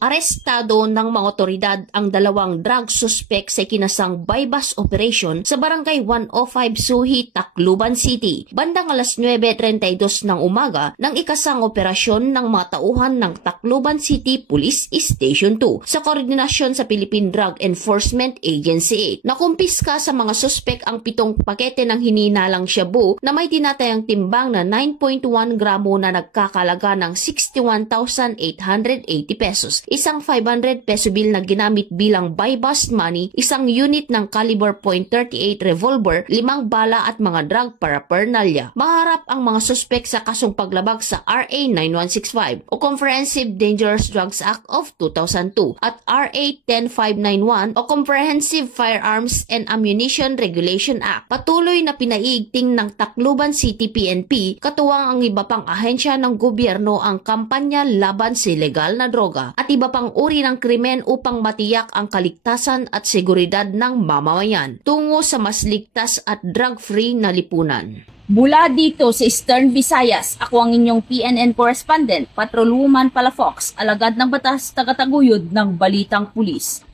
Arestado ng mga otoridad ang dalawang drug suspect sa kinasang bypass operation sa Barangay 105 Suhi, Tacloban City. Bandang alas 9:32 ng umaga ng ikasang operasyon ng mga tauhan ng Tacloban City Police Station 2 sa koordinasyon sa Philippine Drug Enforcement Agency. Nakumpiska sa mga suspect ang 7 pakete ng hininalang shabu na may tinatayang timbang na 9.1 gramo na nagkakalaga ng 61,880 pesos, isang 500 peso bill na ginamit bilang buy-bust money, isang unit ng caliber .38 revolver, 5 bala at mga drug paraphernalia. Maharap ang mga suspek sa kasong paglabag sa RA 9165 o Comprehensive Dangerous Drugs Act of 2002 at RA 10591 o Comprehensive Firearms and Ammunition Regulation Act. Patuloy na pinaiigting ng Tacloban City PNP katuwang ang iba pang ahensya ng gobyerno ang kampanya laban sa ilegal na droga at iba pang uri ng krimen upang matiyak ang kaligtasan at seguridad ng mamamayan tungo sa mas ligtas at drug-free na lipunan. Mula dito sa Eastern Visayas, ako ang inyong PNN correspondent, Patrolwoman Palafox, alagad ng batas, tagataguyod ng Balitang Pulis.